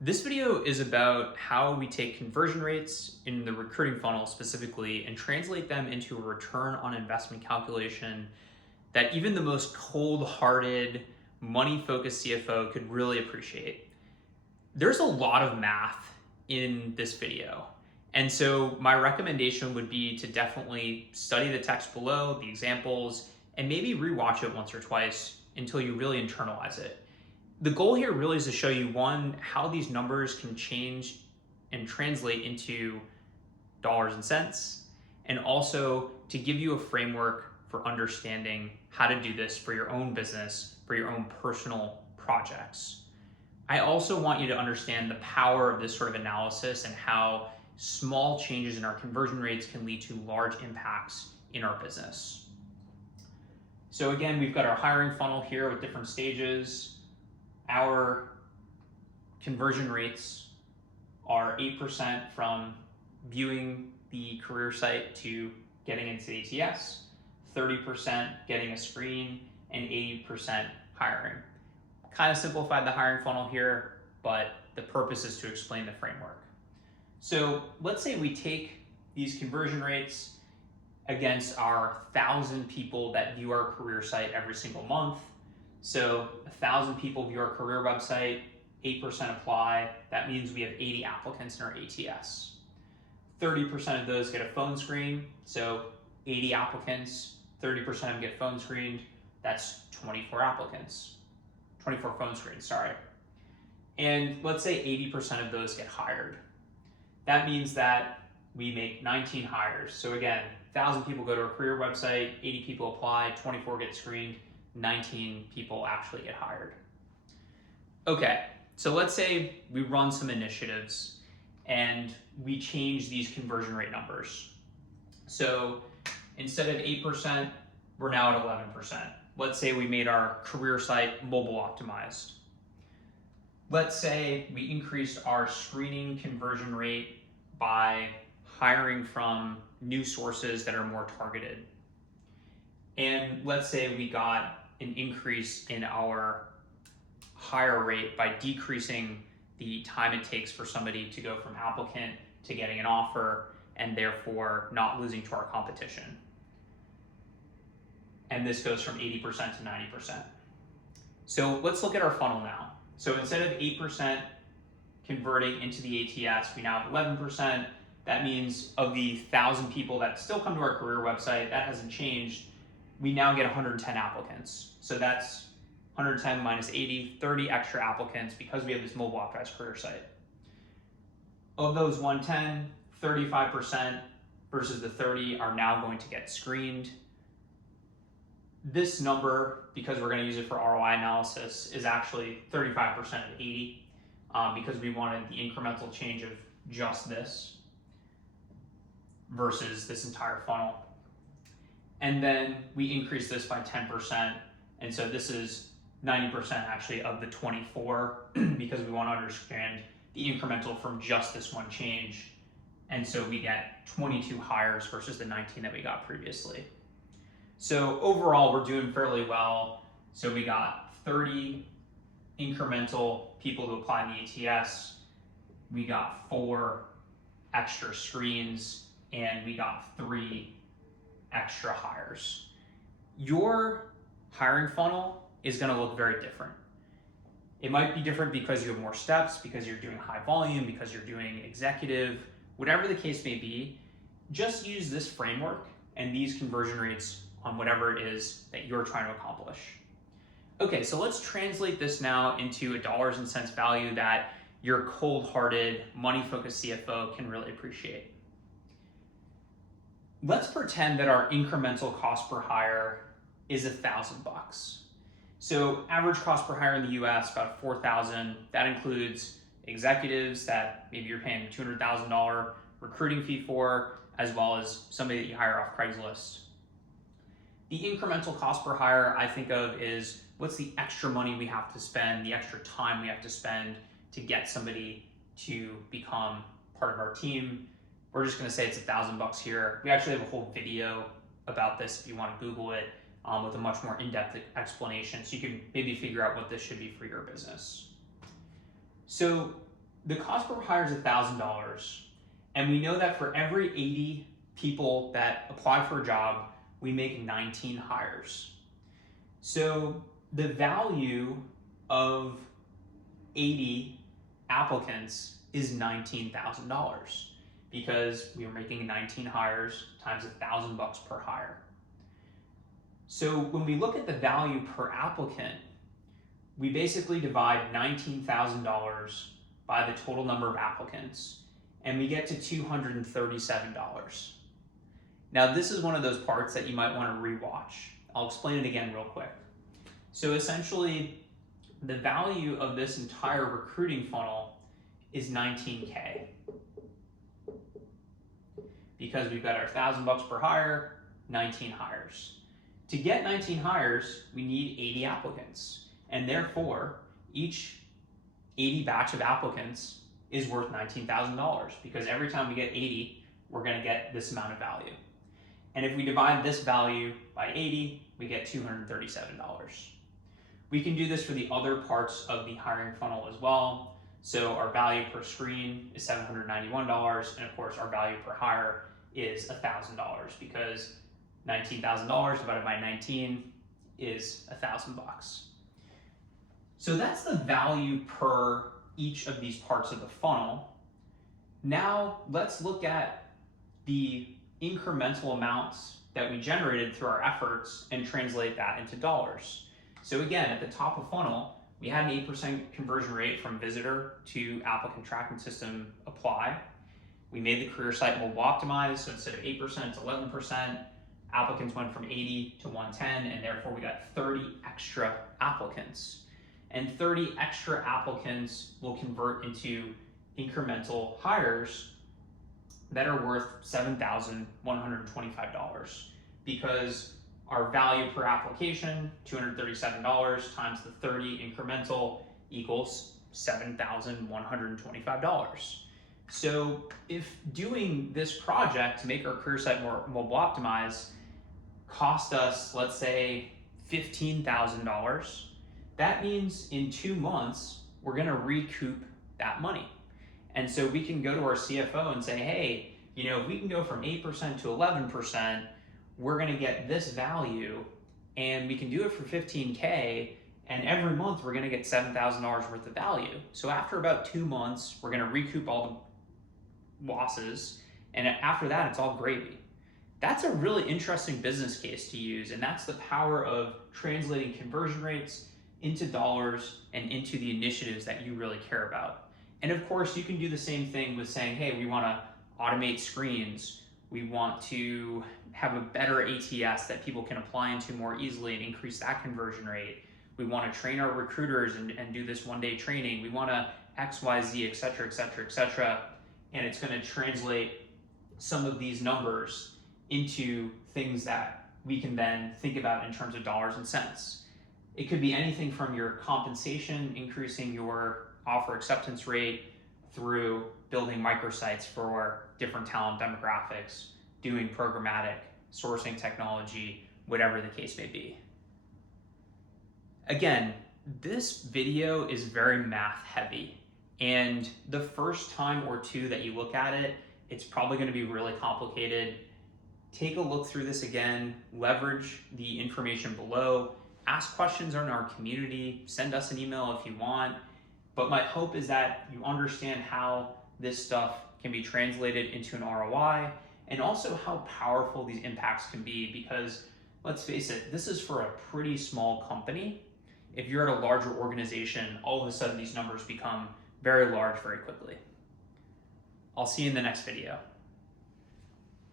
This video is about how we take conversion rates in the recruiting funnel specifically and translate them into a return on investment calculation that even the most cold-hearted, money-focused CFO could really appreciate. There's a lot of math in this video. And so my recommendation would be to definitely study the text below, the examples, and maybe rewatch it once or twice until you really internalize it. The goal here really is to show you, one, how these numbers can change and translate into dollars and cents, and also to give you a framework for understanding how to do this for your own business, for your own personal projects. I also want you to understand the power of this sort of analysis and how small changes in our conversion rates can lead to large impacts in our business. So again, we've got our hiring funnel here with different stages. Our conversion rates are 8% from viewing the career site to getting into the ATS, 30% getting a screen, and 80% hiring. Kind of simplified the hiring funnel here, but the purpose is to explain the framework. So let's say we take these conversion rates against our 1,000 people that view our career site every single month. So 1,000 people view our career website, 8% apply. That means we have 80 applicants in our ATS. 30% of those get a phone screen. So 80 applicants, 30% of them get phone screened. That's 24 applicants, 24 phone screens, sorry. And let's say 80% of those get hired. That means that we make 19 hires. So again, 1,000 people go to our career website, 80 people apply, 24 get screened, 19 people actually get hired. Okay, so let's say we run some initiatives and we change these conversion rate numbers. So instead of 8%, we're now at 11%. Let's say we made our career site mobile optimized. Let's say we increased our screening conversion rate by hiring from new sources that are more targeted. And let's say we got an increase in our hire rate by decreasing the time it takes for somebody to go from applicant to getting an offer, and therefore not losing to our competition. And this goes from 80% to 90%. So let's look at our funnel now. So instead of 8% converting into the ATS, we now have 11%. That means of the 1,000 people that still come to our career website, that hasn't changed. We now get 110 applicants. So that's 110 minus 80, 30 extra applicants because we have this mobile optimized career site. Of those 110, 35% versus the 30 are now going to get screened. This number, because we're going to use it for ROI analysis, is actually 35% of 80 because we wanted the incremental change of just this versus this entire funnel. And then we increase this by 10%. And so this is 90% actually of the 24 because we want to understand the incremental from just this one change. And so we get 22 hires versus the 19 that we got previously. So overall, we're doing fairly well. So we got 30 incremental people to apply in the ATS. We got 4 extra screens, and we got 3 extra hires. Your hiring funnel is going to look very different. It might be different because you have more steps, because you're doing high volume, because you're doing executive, whatever the case may be. Just use this framework and these conversion rates on whatever it is that you're trying to accomplish. Okay, so let's translate this now into a dollars and cents value that your cold-hearted, money-focused CFO can really appreciate. Let's pretend that our incremental cost per hire is $1,000. So average cost per hire in the US, about $4,000. That includes executives that maybe you're paying a $200,000 recruiting fee for, as well as somebody that you hire off Craigslist. The incremental cost per hire I think of is what's the extra money we have to spend, the extra time we have to spend to get somebody to become part of our team. We're just going to say it's $1,000 here. We actually have a whole video about this if you want to Google it with a much more in-depth explanation, so you can maybe figure out what this should be for your business. So the cost per hire is $1,000, and we know that for every 80 people that apply for a job, we make 19 hires. So the value of 80 applicants is $19,000 because we are making 19 hires times $1,000 per hire. So when we look at the value per applicant, we basically divide $19,000 by the total number of applicants, and we get to $237. Now, this is one of those parts that you might want to rewatch. I'll explain it again real quick. So essentially, the value of this entire recruiting funnel is $19K. Because we've got our $1,000 per hire, 19 hires. To get 19 hires, we need 80 applicants. And therefore, each 80 batch of applicants is worth $19,000 because every time we get 80, we're going to get this amount of value. And if we divide this value by 80, we get $237. We can do this for the other parts of the hiring funnel as well. So our value per screen is $791, and of course our value per hire is $1,000 because $19,000 divided by 19 is $1,000. So that's the value per each of these parts of the funnel. Now let's look at the incremental amounts that we generated through our efforts and translate that into dollars. So again, at the top of funnel, we had an 8% conversion rate from visitor to applicant tracking system apply. We made the career site mobile optimized, so instead of 8%, it's 11%. Applicants went from 80 to 110, and therefore we got 30 extra applicants. And 30 extra applicants will convert into incremental hires that are worth $7,125 because our value per application, $237 times the 30 incremental equals $7,125. So if doing this project to make our career site more mobile optimized cost us, let's say, $15,000, that means in 2 months, we're gonna recoup that money. And so we can go to our CFO and say, hey, if we can go from 8% to 11%, we're gonna get this value, and we can do it for $15K, and every month we're gonna get $7,000 worth of value. So after about 2 months, we're gonna recoup all the losses, and after that, it's all gravy. That's a really interesting business case to use, and that's the power of translating conversion rates into dollars and into the initiatives that you really care about. And of course, you can do the same thing with saying, hey, we wanna automate screens. We want to have a better ATS that people can apply into more easily and increase that conversion rate. We want to train our recruiters and do this one-day training. We want to XYZ, et cetera, et cetera, et cetera. And it's going to translate some of these numbers into things that we can then think about in terms of dollars and cents. It could be anything from your compensation, increasing your offer acceptance rate, through building microsites for different talent demographics, doing programmatic, sourcing technology, whatever the case may be. Again, this video is very math heavy, and the first time or two that you look at it, it's probably going to be really complicated. Take a look through this again, leverage the information below, ask questions in our community, send us an email if you want. But my hope is that you understand how this stuff can be translated into an ROI, and also how powerful these impacts can be, because let's face it, this is for a pretty small company. If you're at a larger organization, all of a sudden these numbers become very large very quickly. I'll see you in the next video.